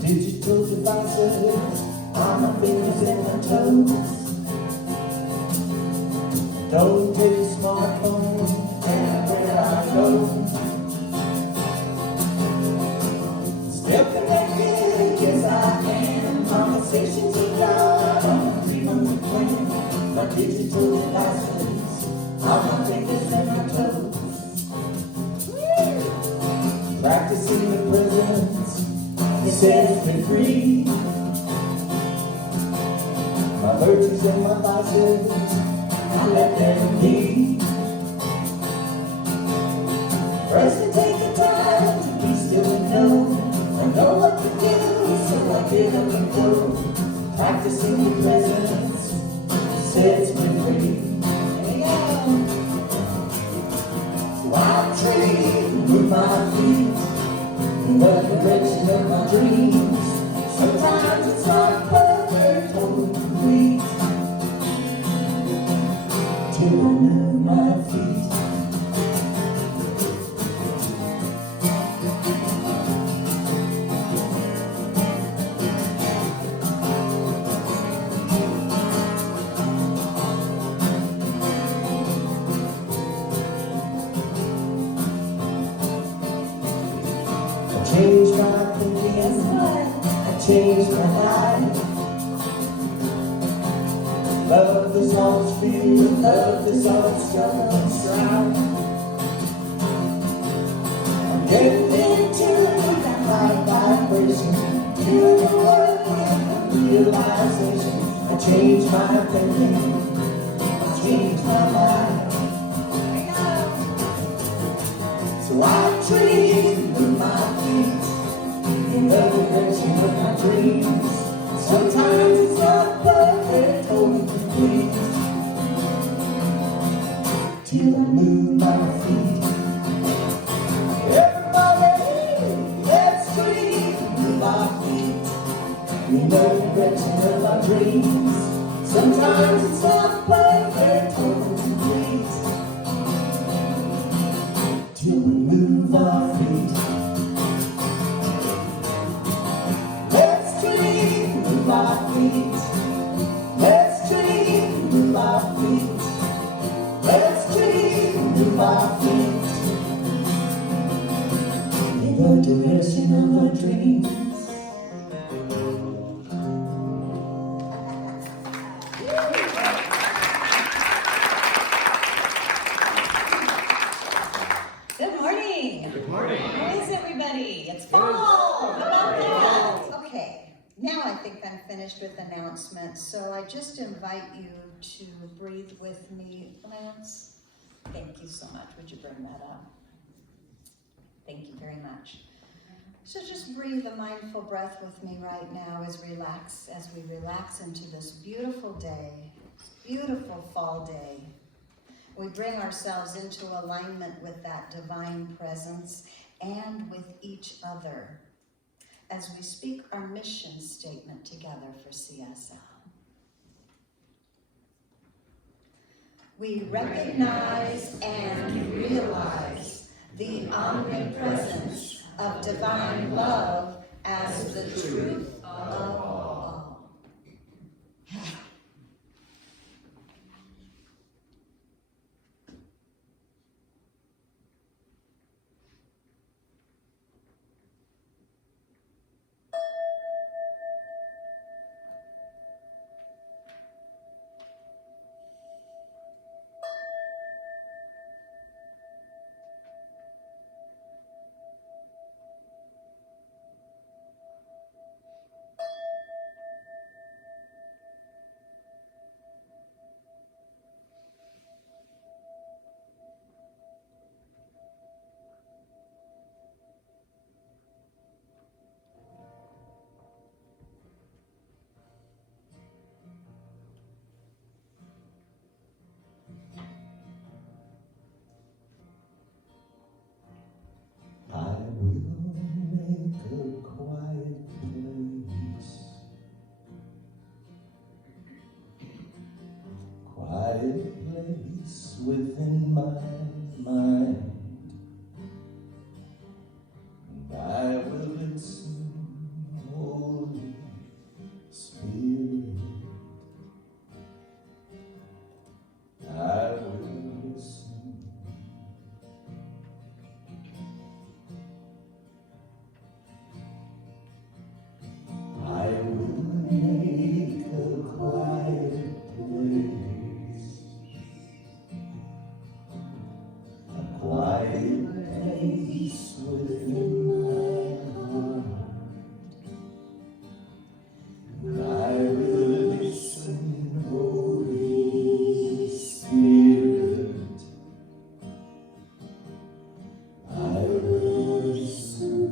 Digital devices on my fingers and my toes. Don't take a smartphone everywhere I go. Still connected, yes I am. Conversations with God on even the plan. My digital devices on my fingers and my toes. Practicing the presence. It sets me free. My virtues and my vices, I let them be. First to take the time to be still and know. I know what to do, so I get up and go. Practicing the presence sets me free. Yeah. So I train with my feet in the direction of my dreams. Sometimes it's not perfect or complete till I move my feet. I changed my thinking, I changed my life. Love is all fear, love is all struggle and strife. I'm getting into that high vibration, doing the work with realization. I changed my thinking, I changed my life. So I dream with my feet in the direction of my dreams. Sometimes it's not perfect or complete till I move my feet. Everybody, let's dream with our feet in the direction of our dreams. Sometimes it's not perfect or complete till we move our feet. Let's dream with our feet. Let's dream with our feet. Let's dream with our feet in the direction of our dreams. Good morning. Good morning. How is everybody? It's fall. How about that? Okay, now I think I'm finished with announcements, so I just invite you to breathe with me. Lance, thank you so much. Would you bring that up? Thank you very much. So just breathe a mindful breath with me right now as we relax into this beautiful day, this beautiful fall day. We bring ourselves into alignment with that divine presence and with each other as we speak our mission statement together for CSL. We recognize and realize the omnipresence of divine love as the truth of all. Quiet place within my mind. place within my heart. I will listen, Holy Spirit. I will listen.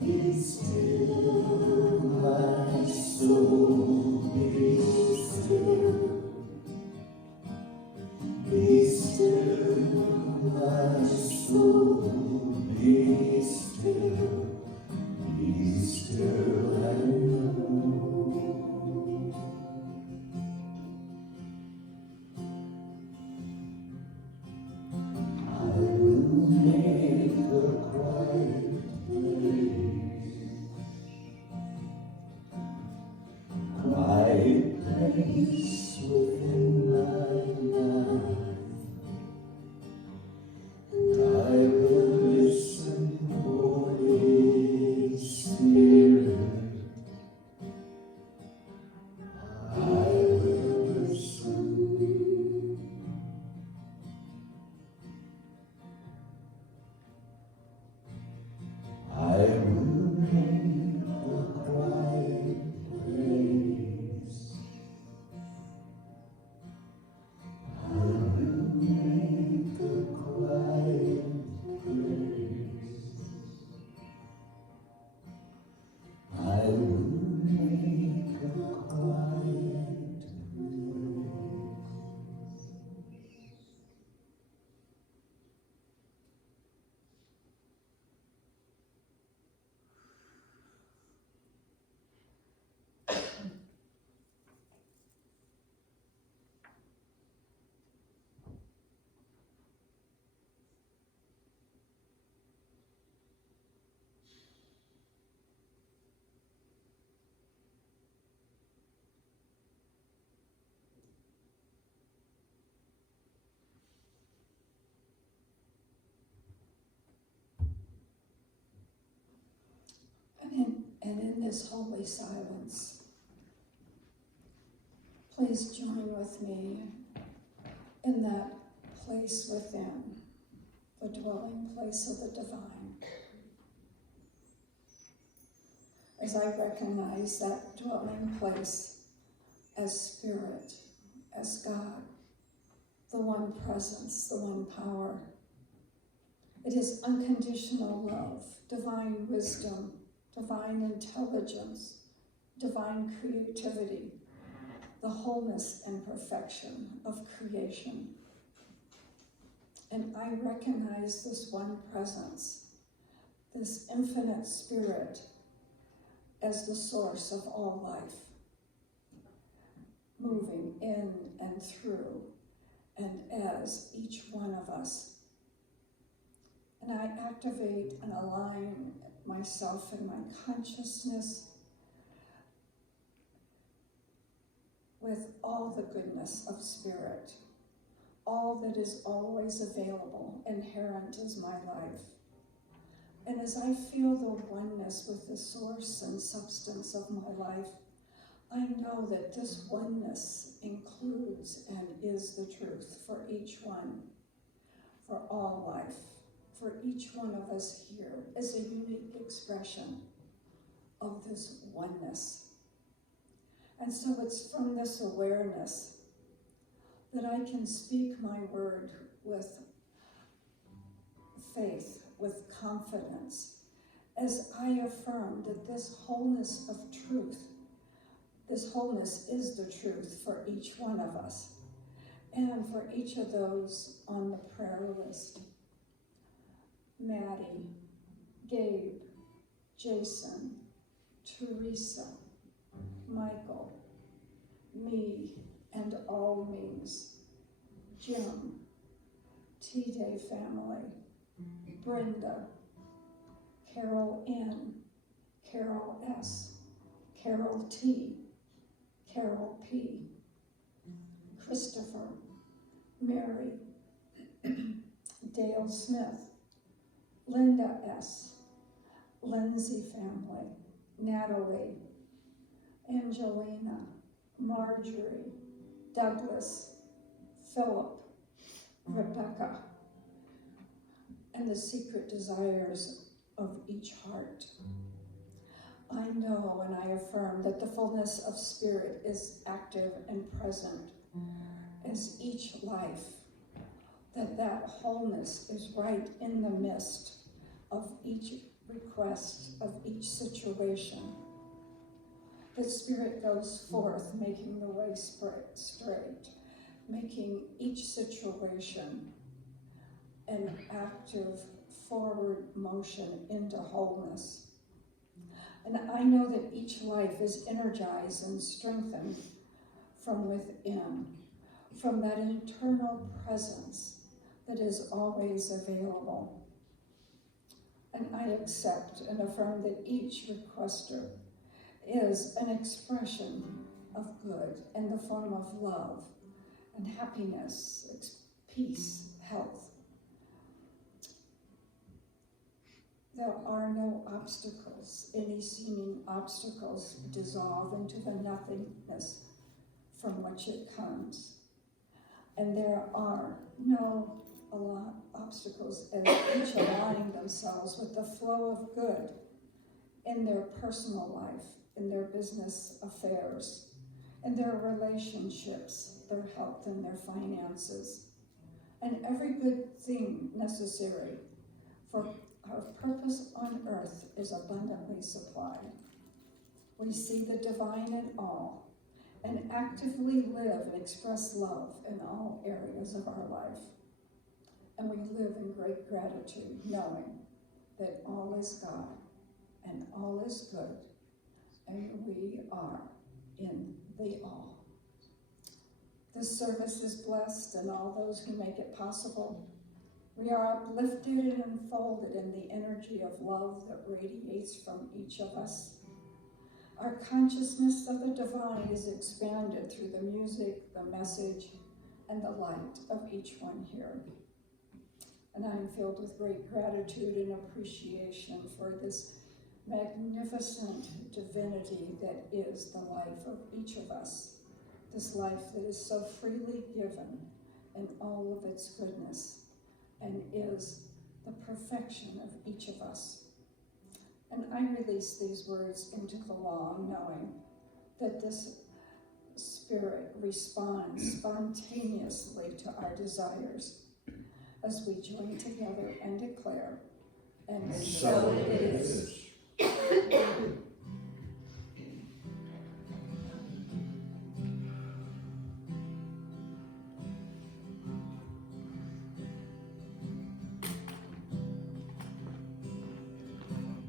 Be still, my soul, be still. Be still, my soul, be still. Be still and know. I will make a quiet place within my life, and I will listen, Holy Spirit. I will listen. I will make a quiet place. I will make a quiet place. I will make a quiet And in this holy silence, please join with me in that place within, the dwelling place of the divine. As I recognize that dwelling place as Spirit, as God, the one presence, the one power. It is unconditional love, divine wisdom, divine intelligence, divine creativity, the wholeness and perfection of creation. And I recognize this one presence, this infinite Spirit, as the source of all life, moving in and through and as each one of us. And I activate and align myself and my consciousness with all the goodness of Spirit, all that is always available, inherent is my life. And as I feel the oneness with the source and substance of my life, I know that this oneness includes and is the truth for each one, for all life, for each one of us here is a unique expression of this oneness. And so it's from this awareness that I can speak my word with faith, with confidence, as I affirm that this wholeness of truth, this wholeness is the truth for each one of us and for each of those on the prayer list. Maddie, Gabe, Jason, Teresa, Michael, me and all me's, Jim, T-Day family, Brenda, Carol N, Carol S, Carol T, Carol P, Christopher, Mary, Dale Smith, Linda S, Lindsay family, Natalie, Angelina, Marjorie, Douglas, Philip, Rebecca, and the secret desires of each heart. I know and I affirm that the fullness of spirit is active and present as each life, that wholeness is right in the midst of each request, of each situation. The Spirit goes forth, making the way straight, making each situation an active forward motion into wholeness. And I know that each life is energized and strengthened from within, from that internal presence that is always available. And I accept and affirm that each requester is an expression of good in the form of love and happiness, peace, health. There are no obstacles. Any seeming obstacles dissolve into the nothingness from which it comes. And there are no obstacles as each align themselves with the flow of good in their personal life, in their business affairs, in their relationships, their health and their finances, and every good thing necessary for our purpose on earth is abundantly supplied. We see the divine in all and actively live and express love in all areas of our life. And we live in great gratitude, knowing that all is God and all is good, and we are in the all. This service is blessed, and all those who make it possible. We are uplifted and enfolded in the energy of love that radiates from each of us. Our consciousness of the divine is expanded through the music, the message, and the light of each one here. And I am filled with great gratitude and appreciation for this magnificent divinity that is the life of each of us, this life that is so freely given in all of its goodness and is the perfection of each of us. And I release these words into the law, knowing that this Spirit responds spontaneously to our desires as we join together and declare, and so it is.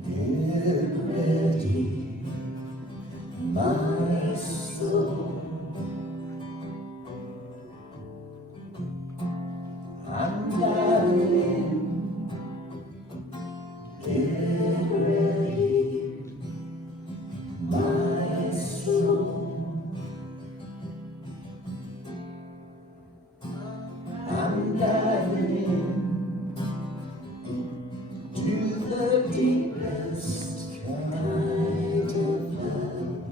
Get ready, my soul. I'm dying. Get ready, my soul. I'm diving to the deepest kind of love,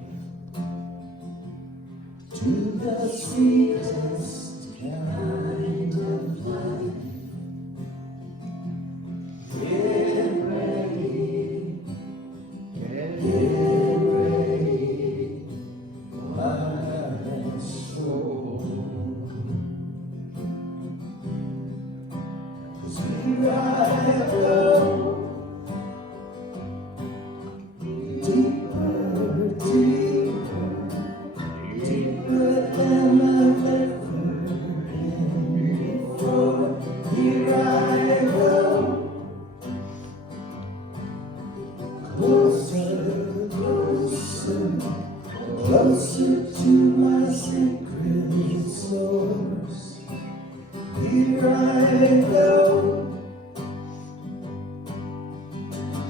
to the sweetest kind of life. Get ready, my soul. 'Cause here I go, deeper, deeper, deeper than I've ever been before. Here I go, closer, closer, closer to my sacred source. Here I go,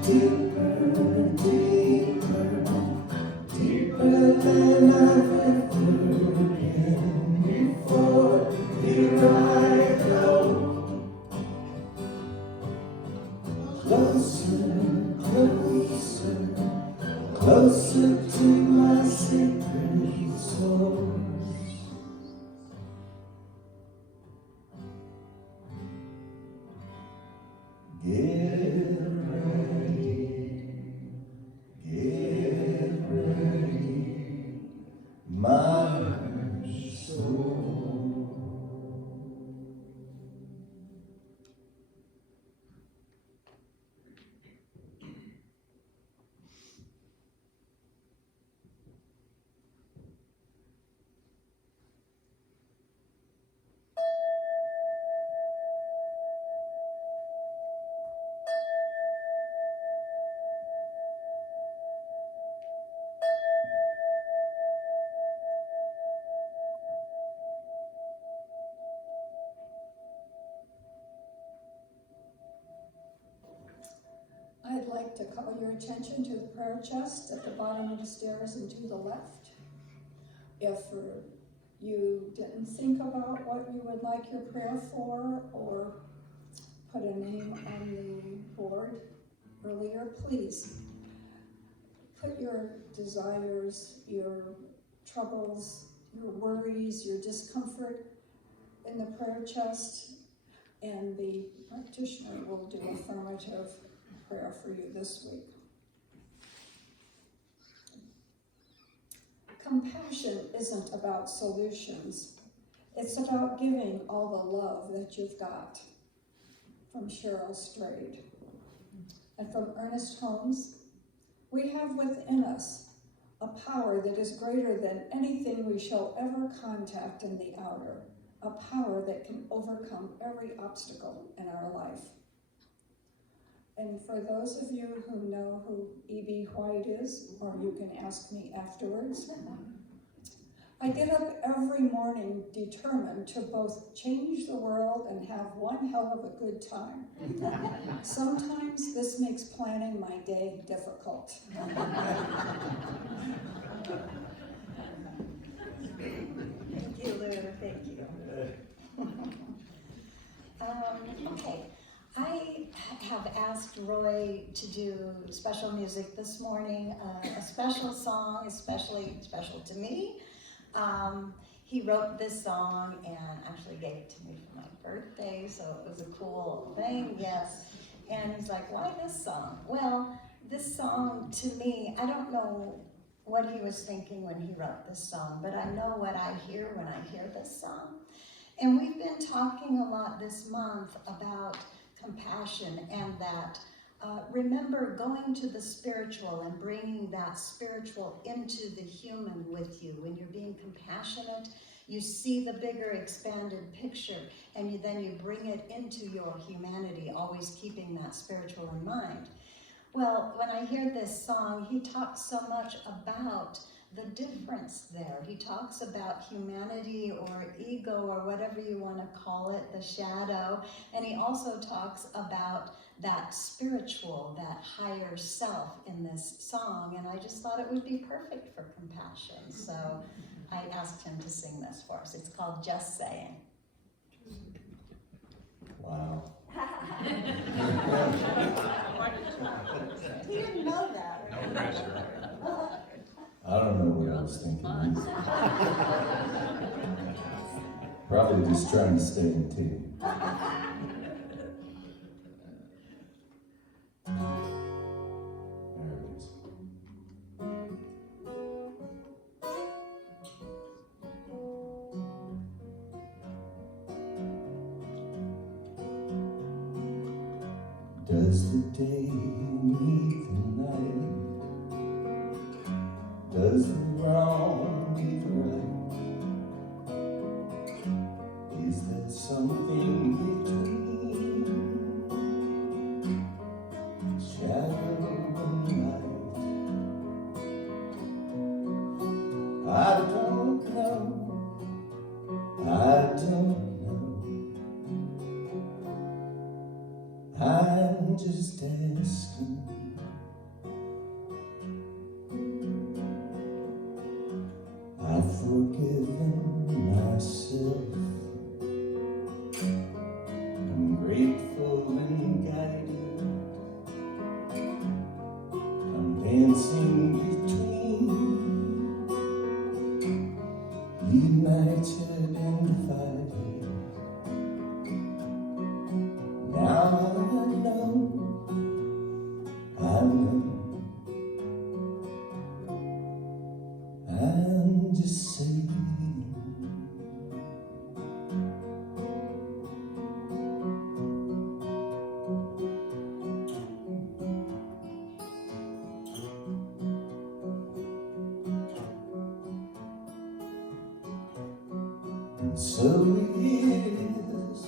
deeper, deeper, deeper than I've ever been before. Here I go, closer, closer, closer to my sacred source. to call your attention to the prayer chest at the bottom of the stairs and to the left. If you didn't think about what you would like your prayer for or put a name on the board earlier, please put your desires, your troubles, your worries, your discomfort in the prayer chest, and the practitioner will do affirmative prayer for you this week. Compassion isn't about solutions. It's about giving all the love that you've got. From Cheryl Strayed. And from Ernest Holmes, we have within us a power that is greater than anything we shall ever contact in the outer, a power that can overcome every obstacle in our life. And for those of you who know who E.B. White is, or you can ask me afterwards, I get up every morning determined to both change the world and have one hell of a good time. Sometimes this makes planning my day difficult. Thank you, Lou. Thank you. Okay, I have asked Roy to do special music this morning, a special song, especially special to me. He wrote this song and actually gave it to me for my birthday, so it was a cool thing, yes. And he's like, why this song? Well, this song to me, I don't know what he was thinking when he wrote this song, but I know what I hear when I hear this song. And we've been talking a lot this month about compassion and that remember going to the spiritual and bringing that spiritual into the human with you. When you're being compassionate, you see the bigger expanded picture and then you bring it into your humanity, always keeping that spiritual in mind. Well, when I hear this song, he talks so much about the difference there. He talks about humanity or ego or whatever you want to call it, the shadow. And he also talks about that spiritual, that higher self in this song. And I just thought it would be perfect for compassion. So I asked him to sing this for us. It's called Just Saying. Wow. He didn't know that. I don't know what I was thinking. Probably just trying to stay in tune. There it is. Does the day meet the night? Does the wrong meet the right? Is there something between shadow and light? I don't know. I don't know. I'm just asking. I've forgiven myself. I'm grateful and guided. I'm dancing between united and divided. Now I know, I'm just saying. And so it is.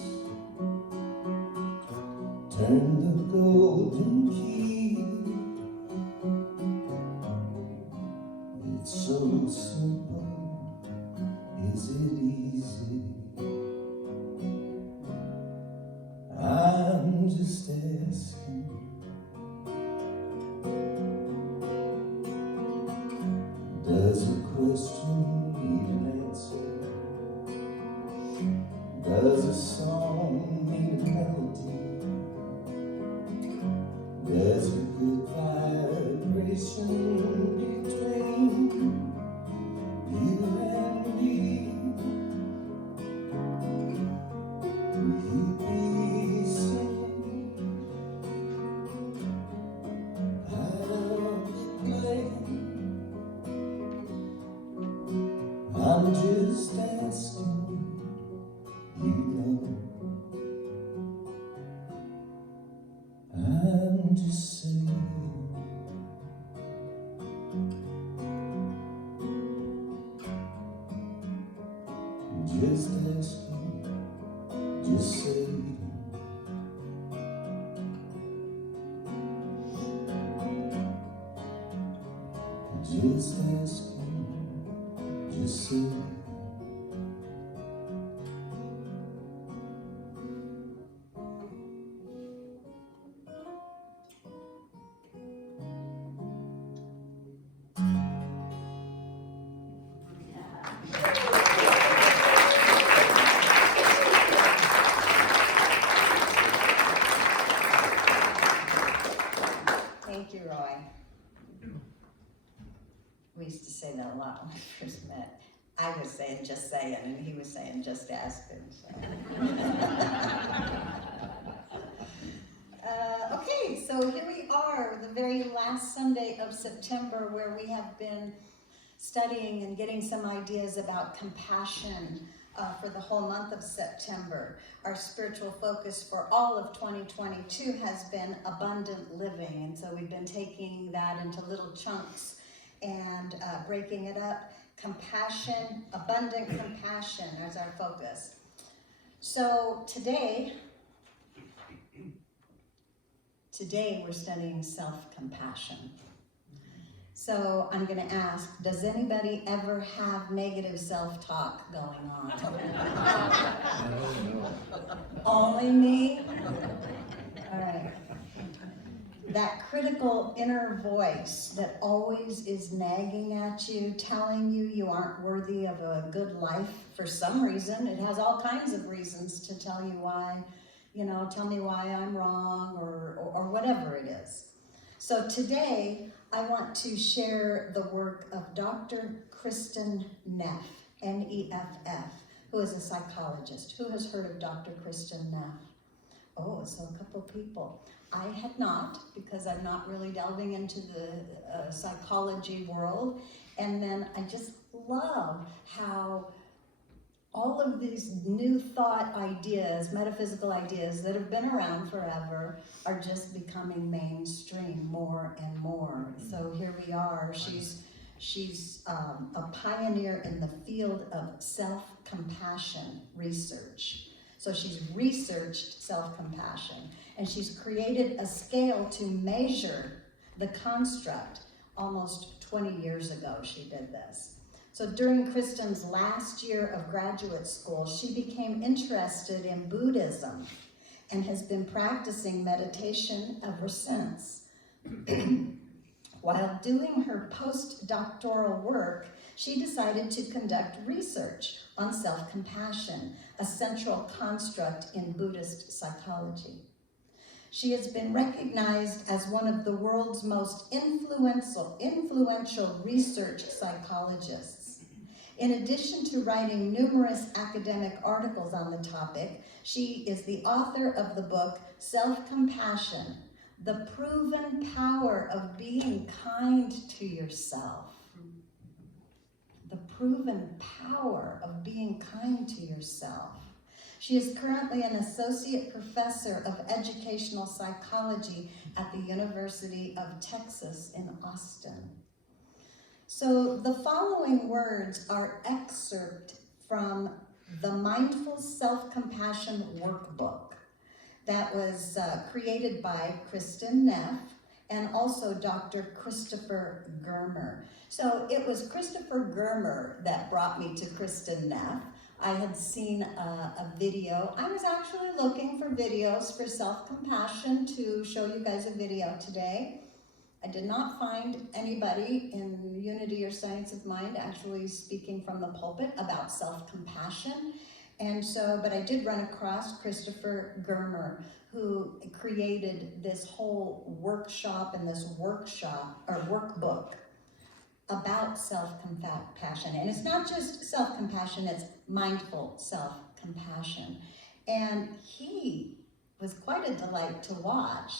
Turn the golden key. It's so simple. Is it easy? I'm just asking. Does a question need an answer? Does a song need a melody? There's a good vibration between you and me. Will you be singing out of the plane? I'm just asking, you know. I'm just saying. Just asking, just saying. Just asking, just saying. Thank you, Roy. We used to say that a lot when we first met. I was saying just saying, and he was saying just asking. So. Okay, so here we are, the very last Sunday of September, where we have been studying and getting some ideas about compassion for the whole month of September. Our spiritual focus for all of 2022 has been abundant living, and so we've been taking that into little chunks and breaking it up. Compassion, abundant compassion is our focus. So today we're studying self-compassion. So I'm going to ask, does anybody ever have negative self-talk going on? Only me? All right. That critical inner voice that always is nagging at you, telling you you aren't worthy of a good life for some reason. It has all kinds of reasons to tell you why, tell me why I'm wrong or whatever it is. So today, I want to share the work of Dr. Kristen Neff, N-E-F-F, who is a psychologist. Who has heard of Dr. Kristen Neff? Oh, so a couple people. I had not, because I'm not really delving into the psychology world. And then I just love how all of these new thought ideas, metaphysical ideas that have been around forever are just becoming mainstream more and more. So here we are. She's a pioneer in the field of self-compassion research. So she's researched self-compassion, and she's created a scale to measure the construct. Almost 20 years ago she did this. So during Kristen's last year of graduate school, she became interested in Buddhism and has been practicing meditation ever since. While doing her postdoctoral work, she decided to conduct research on self-compassion, a central construct in Buddhist psychology. She has been recognized as one of the world's most influential research psychologists. In addition to writing numerous academic articles on the topic, she is the author of the book Self-Compassion, The Proven Power of Being Kind to Yourself. The proven power of being kind to yourself. She is currently an associate professor of educational psychology at the University of Texas in Austin. So the following words are excerpt from the Mindful Self-Compassion Workbook that was created by Kristen Neff and also Dr. Christopher Germer. So it was Christopher Germer that brought me to Kristen Neff. I had seen a video. I was actually looking for videos for self-compassion to show you guys a video today. I did not find anybody in Unity or Science of Mind actually speaking from the pulpit about self-compassion. And so, but I did run across Christopher Germer, who created this whole workshop and this workbook about self-compassion. And it's not just self-compassion, it's mindful self-compassion. And he was quite a delight to watch,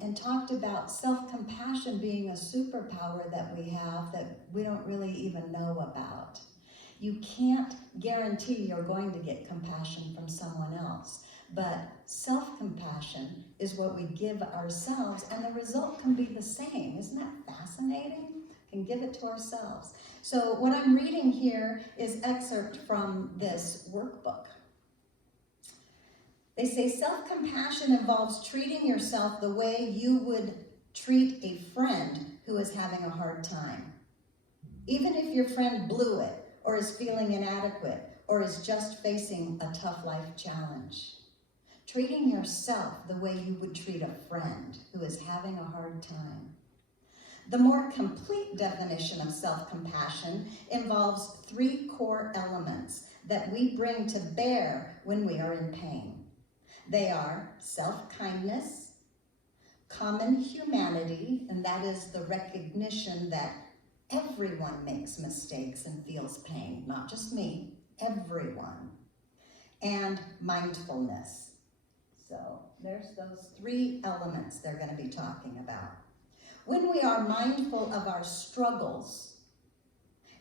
and talked about self-compassion being a superpower that we have that we don't really even know about. You can't guarantee you're going to get compassion from someone else, but self-compassion is what we give ourselves, and the result can be the same. Isn't that fascinating? We can give it to ourselves. So what I'm reading here is excerpt from this workbook. They say self-compassion involves treating yourself the way you would treat a friend who is having a hard time. Even if your friend blew it, or is feeling inadequate, or is just facing a tough life challenge. Treating yourself the way you would treat a friend who is having a hard time. The more complete definition of self-compassion involves 3 core elements that we bring to bear when we are in pain. They are self-kindness, common humanity, and that is the recognition that everyone makes mistakes and feels pain, not just me, everyone, and mindfulness. So there's those 3 elements they're going to be talking about. When we are mindful of our struggles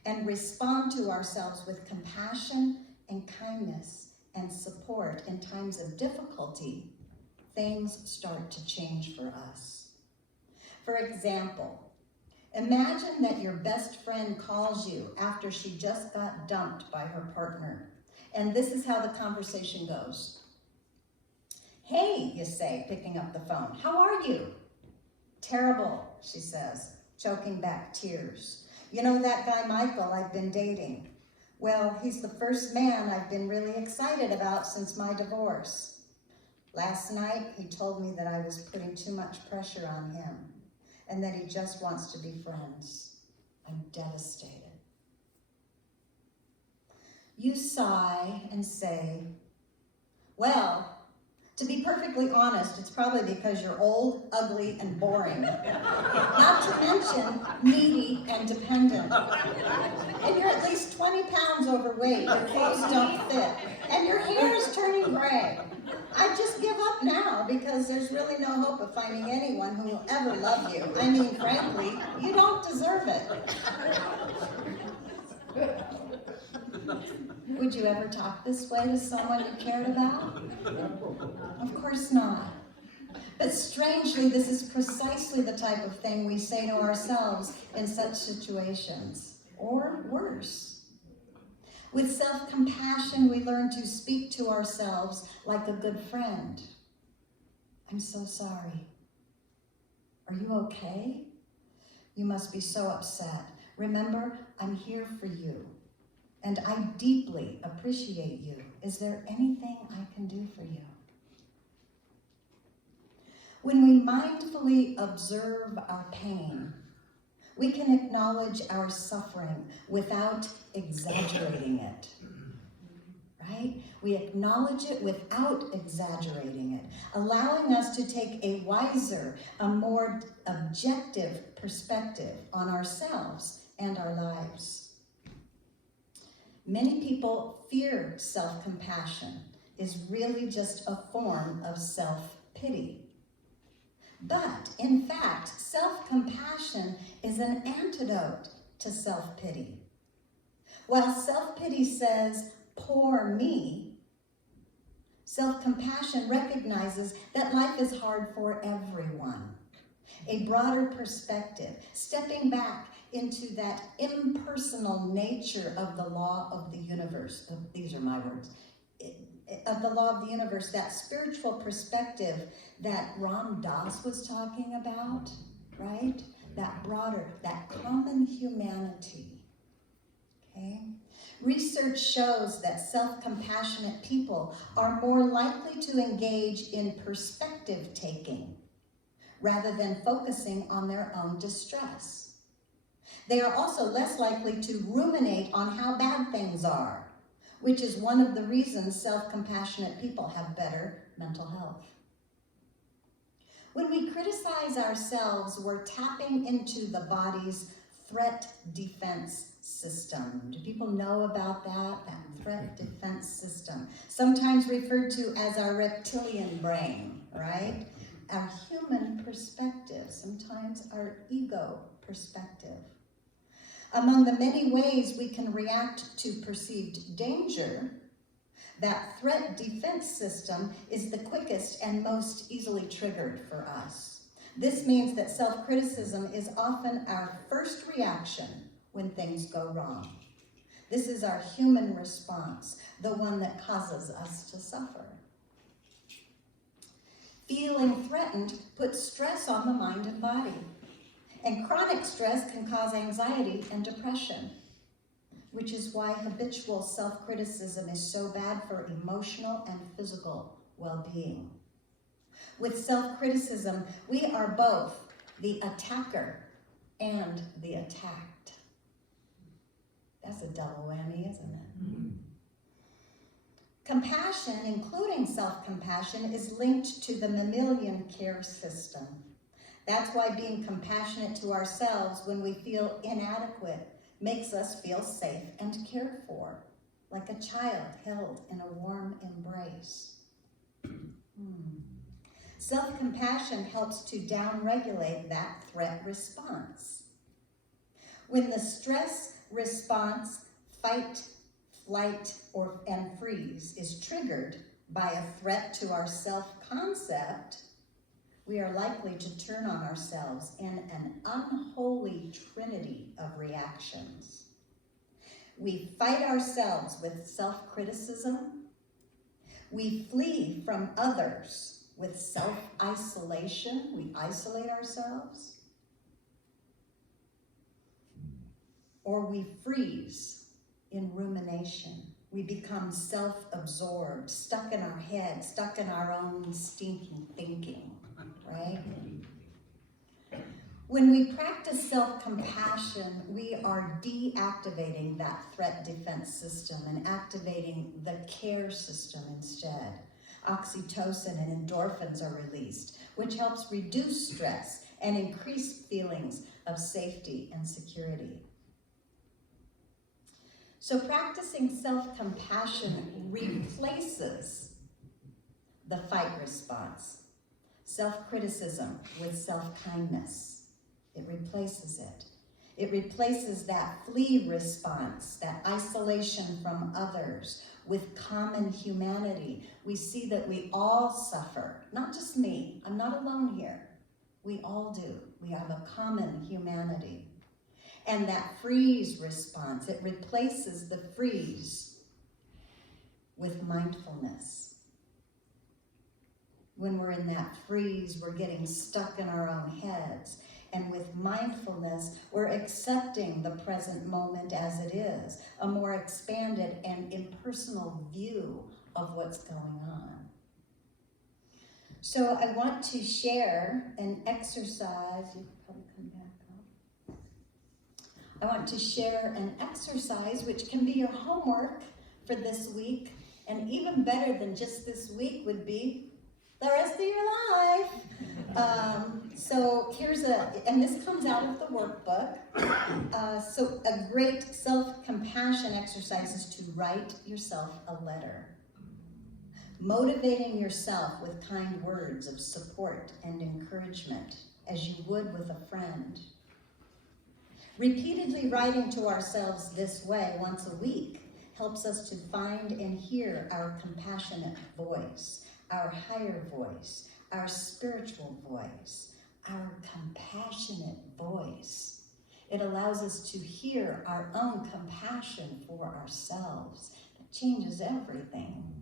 and respond to ourselves with compassion and kindness and support in times of difficulty, things start to change for us. For example, imagine that your best friend calls you after she just got dumped by her partner, and this is how the conversation goes. "Hey," you say, picking up the phone, "how are you?" "Terrible," she says, choking back tears. "You know that guy Michael I've been dating? Well, he's the first man I've been really excited about since my divorce. Last night, he told me that I was putting too much pressure on him and that he just wants to be friends. I'm devastated." You sigh and say, "Well, to be perfectly honest, it's probably because you're old, ugly, and boring. Not to mention needy and dependent. And you're at least 20 pounds overweight, your clothes don't fit, and your hair is turning gray. I'd just give up now because there's really no hope of finding anyone who will ever love you. I mean, frankly, you don't deserve it." Would you ever talk this way to someone you cared about? Of course not. But strangely, this is precisely the type of thing we say to ourselves in such situations, or worse. With self-compassion, we learn to speak to ourselves like a good friend. "I'm so sorry. Are you okay? You must be so upset. Remember, I'm here for you. And I deeply appreciate you. Is there anything I can do for you?" When we mindfully observe our pain, we can acknowledge our suffering without exaggerating it, right? We acknowledge it without exaggerating it, allowing us to take a wiser, a more objective perspective on ourselves and our lives. Many people fear self-compassion is really just a form of self-pity. But, in fact, self-compassion is an antidote to self-pity. While self-pity says, "Poor me," self-compassion recognizes that life is hard for everyone. A broader perspective, stepping back into that impersonal nature of the law of the universe. These are my words. Of the law of the universe, that spiritual perspective that Ram Dass was talking about, right? That broader, that common humanity, okay? Research shows that self-compassionate people are more likely to engage in perspective taking, rather than focusing on their own distress. They are also less likely to ruminate on how bad things are, which is one of the reasons self-compassionate people have better mental health. When we criticize ourselves, we're tapping into the body's threat defense system. Do people know about that threat defense system? Sometimes referred to as our reptilian brain, right? Our human perspective, sometimes our ego perspective. Among the many ways we can react to perceived danger, that threat defense system is the quickest and most easily triggered for us. This means that self-criticism is often our first reaction when things go wrong. This is our human response, the one that causes us to suffer. Feeling threatened puts stress on the mind and body. And chronic stress can cause anxiety and depression, which is why habitual self-criticism is so bad for emotional and physical well-being. With self-criticism, we are both the attacker and the attacked. That's a double whammy, isn't it? Mm-hmm. Compassion, including self-compassion, is linked to the mammalian care system. That's why being compassionate to ourselves when we feel inadequate makes us feel safe and cared for, like a child held in a warm embrace. Self-compassion helps to downregulate that threat response. When the stress response, fight, flight, and freeze, is triggered by a threat to our self-concept, we are likely to turn on ourselves in an unholy trinity of reactions. We fight ourselves with self-criticism. We flee from others with self-isolation. We isolate ourselves. Or we freeze in rumination. We become self-absorbed, stuck in our head, stuck in our own stinking thinking. Right? When we practice self-compassion, we are deactivating that threat defense system and activating the care system instead. Oxytocin and endorphins are released, which helps reduce stress and increase feelings of safety and security. So practicing self-compassion replaces the fight response. Self-criticism with self-kindness. It replaces it. It replaces that flee response, that isolation from others, with common humanity. We see that we all suffer, not just me. I'm not alone here. We all do. We have a common humanity. And that freeze response, it replaces the freeze with mindfulness. When we're in that freeze, we're getting stuck in our own heads. And with mindfulness, we're accepting the present moment as it is, a more expanded and impersonal view of what's going on. So I want to share an exercise. You can probably come back up. I want to share an exercise which can be your homework for this week. And even better than just this week would be the rest of your life. So here's and this comes out of the workbook. So a great self-compassion exercise is to write yourself a letter. Motivating yourself with kind words of support and encouragement, as you would with a friend. Repeatedly writing to ourselves this way once a week helps us to find and hear our compassionate voice, our higher voice, our spiritual voice, our compassionate voice. It allows us to hear our own compassion for ourselves. It changes everything.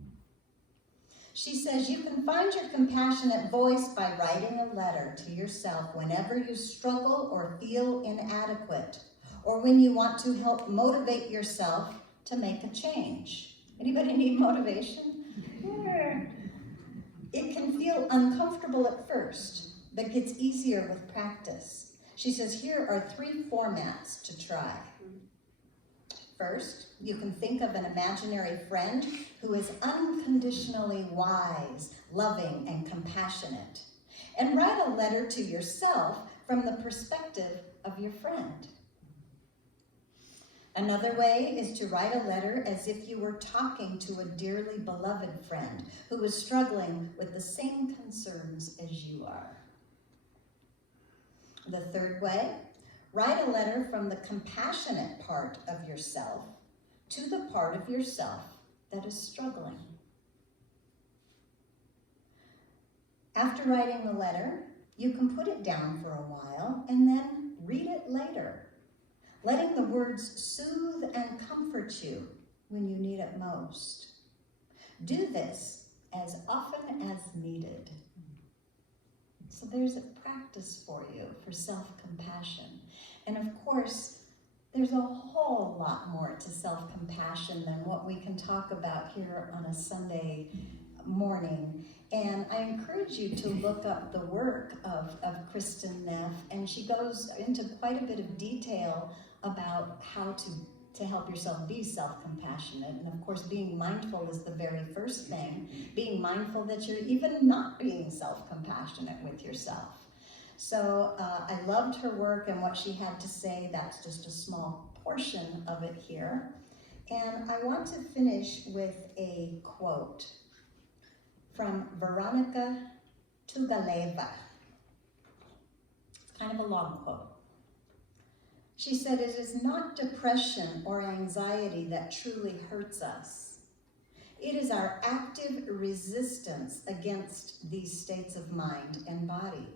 She says you can find your compassionate voice by writing a letter to yourself whenever you struggle or feel inadequate, or when you want to help motivate yourself to make a change. Anybody need motivation? Yeah. It can feel uncomfortable at first, but gets easier with practice. She says, here are 3 formats to try. First, you can think of an imaginary friend who is unconditionally wise, loving, and compassionate, and write a letter to yourself from the perspective of your friend. Another way is to write a letter as if you were talking to a dearly beloved friend who is struggling with the same concerns as you are. The third way, write a letter from the compassionate part of yourself to the part of yourself that is struggling. After writing the letter, you can put it down for a while and then read it later, letting the words soothe and comfort you when you need it most. Do this as often as needed. So there's a practice for you for self-compassion. And of course, there's a whole lot more to self-compassion than what we can talk about here on a Sunday morning. And I encourage you to look up the work of Kristen Neff, and she goes into quite a bit of detail about how to help yourself be self-compassionate. And of course, being mindful is the very first thing. Being mindful that you're even not being self-compassionate with yourself. So I loved her work and what she had to say. That's just a small portion of it here. And I want to finish with a quote from Veronica Tugaleva. It's kind of a long quote. She said, "It is not depression or anxiety that truly hurts us. It is our active resistance against these states of mind and body.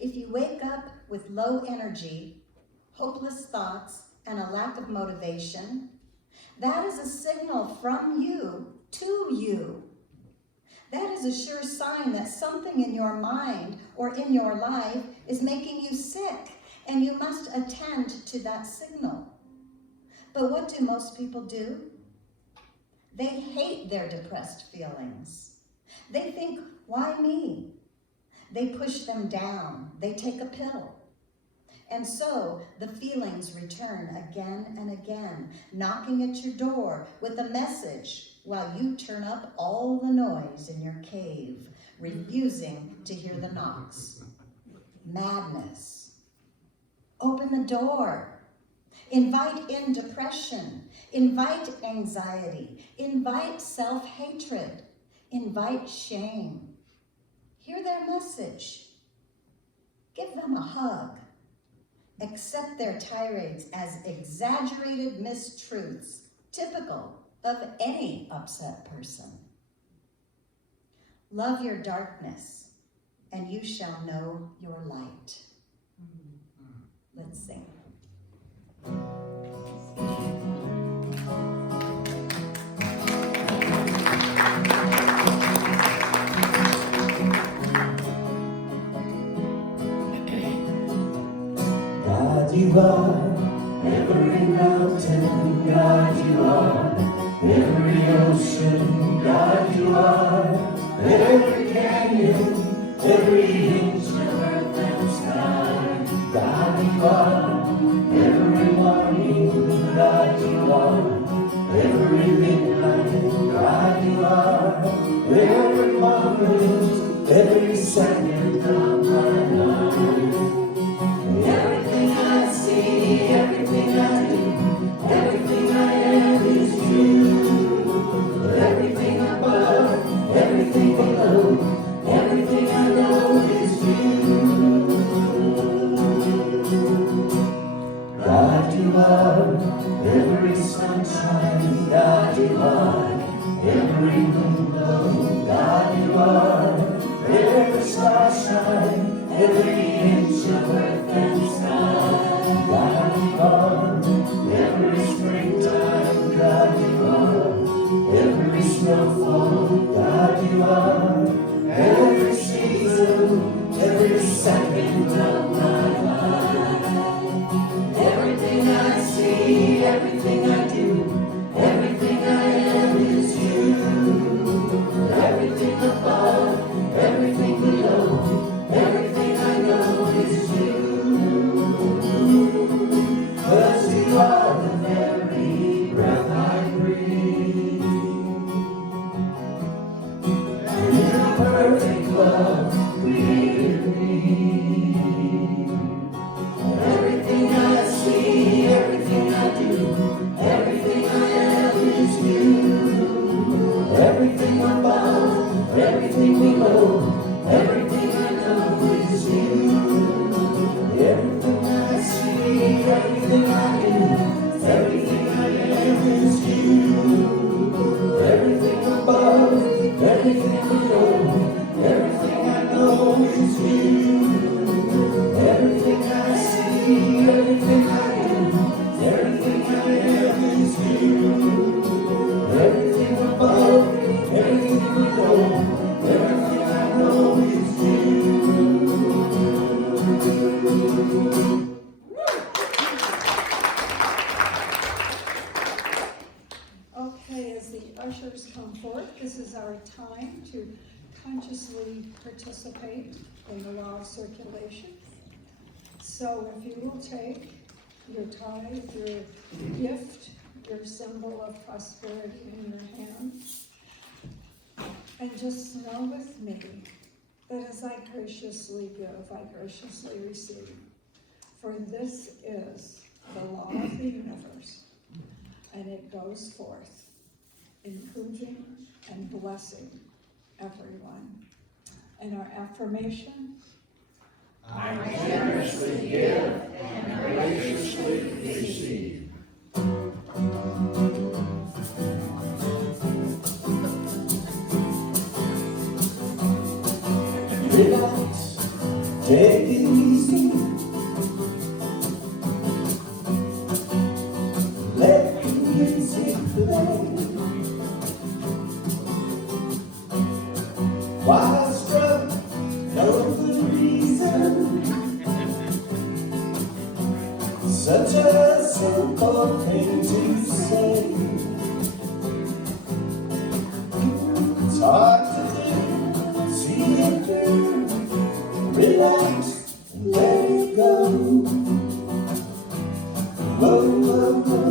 If you wake up with low energy, hopeless thoughts, and a lack of motivation, that is a signal from you to you. That is a sure sign that something in your mind or in your life is making you sick, and you must attend to that signal. But what do most people do? They hate their depressed feelings. They think, why me? They push them down. They take a pill. And so the feelings return again and again, knocking at your door with a message while you turn up all the noise in your cave, refusing to hear the knocks. Madness. Open the door. Invite in depression. Invite anxiety. Invite self-hatred. Invite shame. Hear their message. Give them a hug. Accept their tirades as exaggerated mistruths, typical of any upset person. Love your darkness, and you shall know your light." Let's sing. God, you are every mountain. God, you are every ocean. God, you are every canyon, every inch of earth and sky. God, you are every morning. God, you are every midnight. God, you are every moment, every second of my life. Everything I see, everything I do, everything I am is you. Everything above, everything below, everything I know is you. God, you are every sunshine. God, you are every moonbow. God, you are every starshine, every inch of earth and sky. God, you are every springtime. God, you are every snowfall. God, you are every season, every second of my life. Everything I see, everything I do, everything I am is you. Everything above, everything below, ushers come forth, this is our time to consciously participate in the law of circulation. So if you will take your tithe, your gift, your symbol of prosperity in your hand, and just know with me that as I graciously give, I graciously receive. For this is the law of the universe, and it goes forth, improving and blessing everyone. And our affirmation: I generously give and graciously receive. Relax, take it easy. Let the music play. Why struck? No good reason. Such a simple thing to say. It's hard to do, see it through. Relax and let it go. Whoa, whoa, whoa.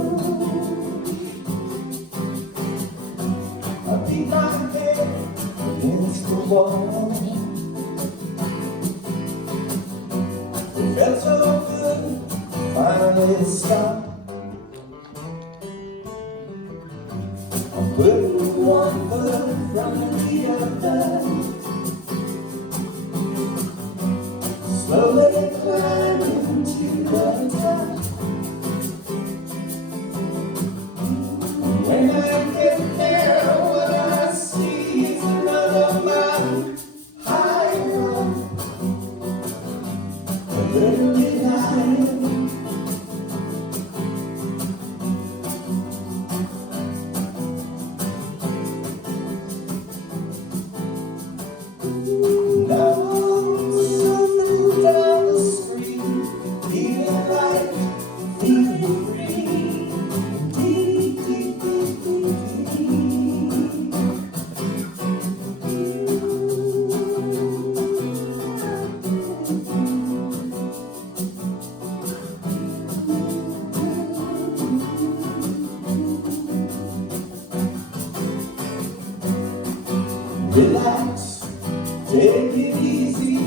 I beat my head against the wall. It felt so good, finally stopped. I'm putting one foot in front of the other. Slowly climbing to the top. When I get there, what I see is another mountain higher up, a little bit higher. Relax, take it easy.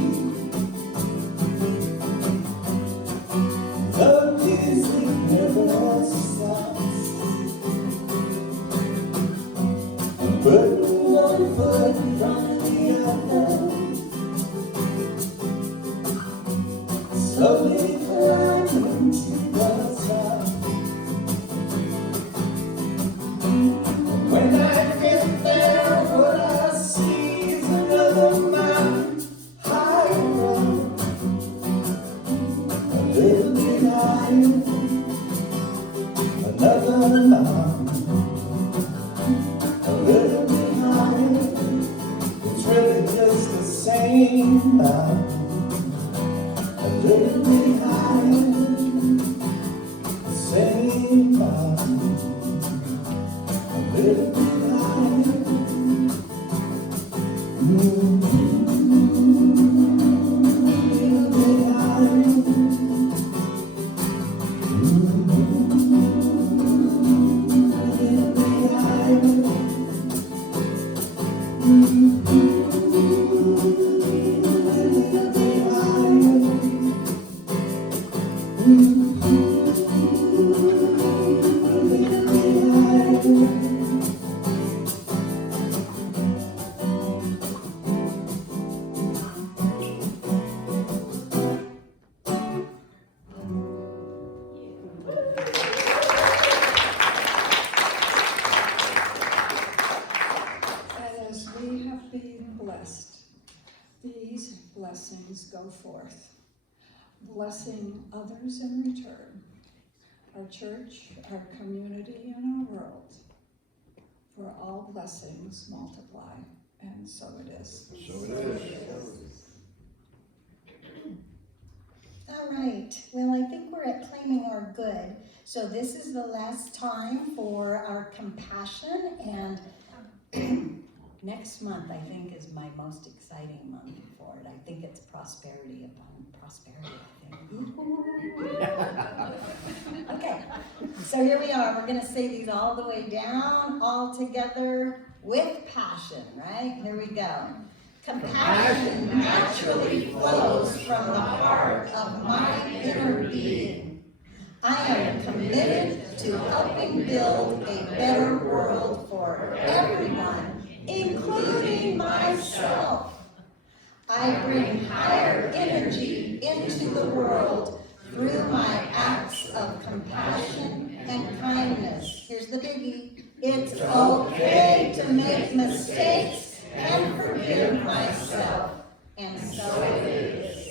The music never stops. Put one foot in front of the other. Slowly climbing to the top. When I get there, what I see is another mountain higher up, a little bit higher, another mountain, a little bit higher. It's really just the same mountain, a little bit higher, the same mountain. A little bit higher. A little bit higher. And as we have been blessed, these blessings go forth, blessing others in return, our church, our community, and our world. For all blessings multiply, and so it is. So it is. All right, well, I think we're at claiming our good. So this is the last time for our compassion, and next month I think is my most exciting month for it. I think it's prosperity upon prosperity, I think. Okay, so here we are. We're gonna say these all the way down, all together with passion, right? Here we go. Compassion naturally flows from the heart of my inner being. I am committed to helping build a better world for everyone, including myself. I bring higher energy into the world through my acts of compassion and kindness. Here's the biggie. It's okay to make mistakes and forgive myself. And so it is.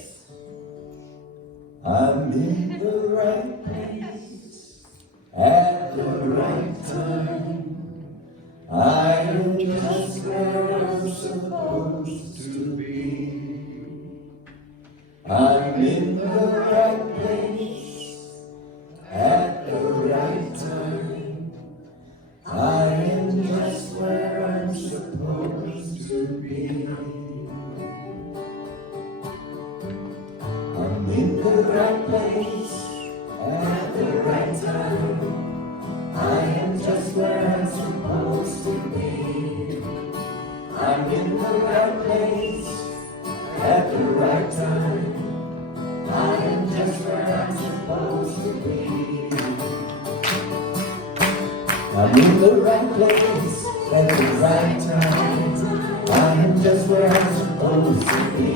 I'm in the right place at the right time. I am just where I'm supposed to be. I'm in the right place at the right time. I am just where I'm supposed to be. I'm in the right place at the right time. I am just where I'm supposed to be. I'm in the right place at the right time. I am just where I'm supposed to be. I'm in the right place at the right time. I am just where I'm supposed to be.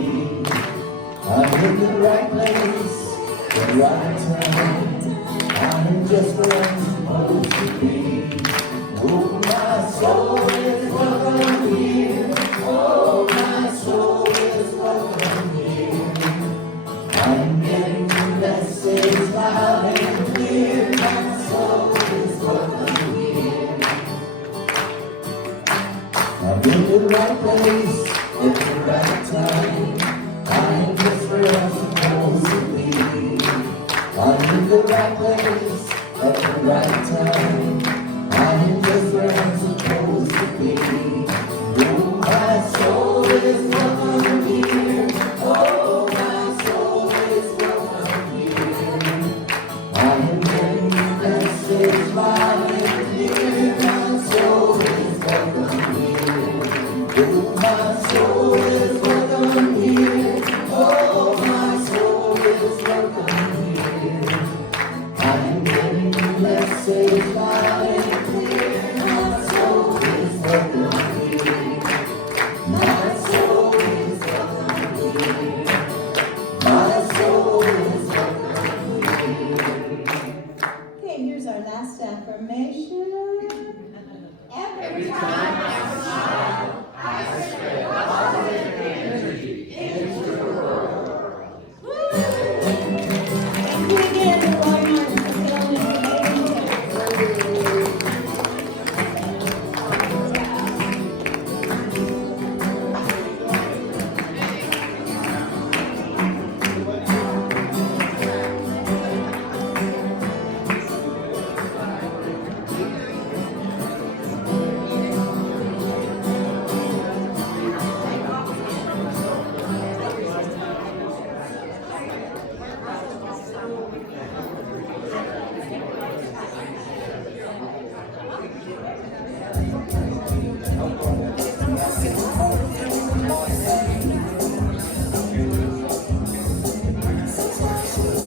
I'm in the right place at the right time. I am just where I'm supposed to be. Oh, my soul is welcome here. Oh, my soul is welcome here. I'm getting the message loud and clear. My soul is welcome here. I'm in the right place at the right time. I am just where I'm supposed to be. I'm in the right place at the right time. I am just where I'm supposed to be. Oh, my soul is welcome here. Oh, my soul is welcome here. I am getting the message loud and clear. My soul is welcome here. Oh, my soul is welcome here. Oh, my soul is welcome here. I am getting the message loud and clear. My soul is welcome here. My soul is welcome here. My soul is welcome here. Okay, here's our last affirmation. Every time I smile, I spread positive energy into the world. Thank you again for all your Thank you.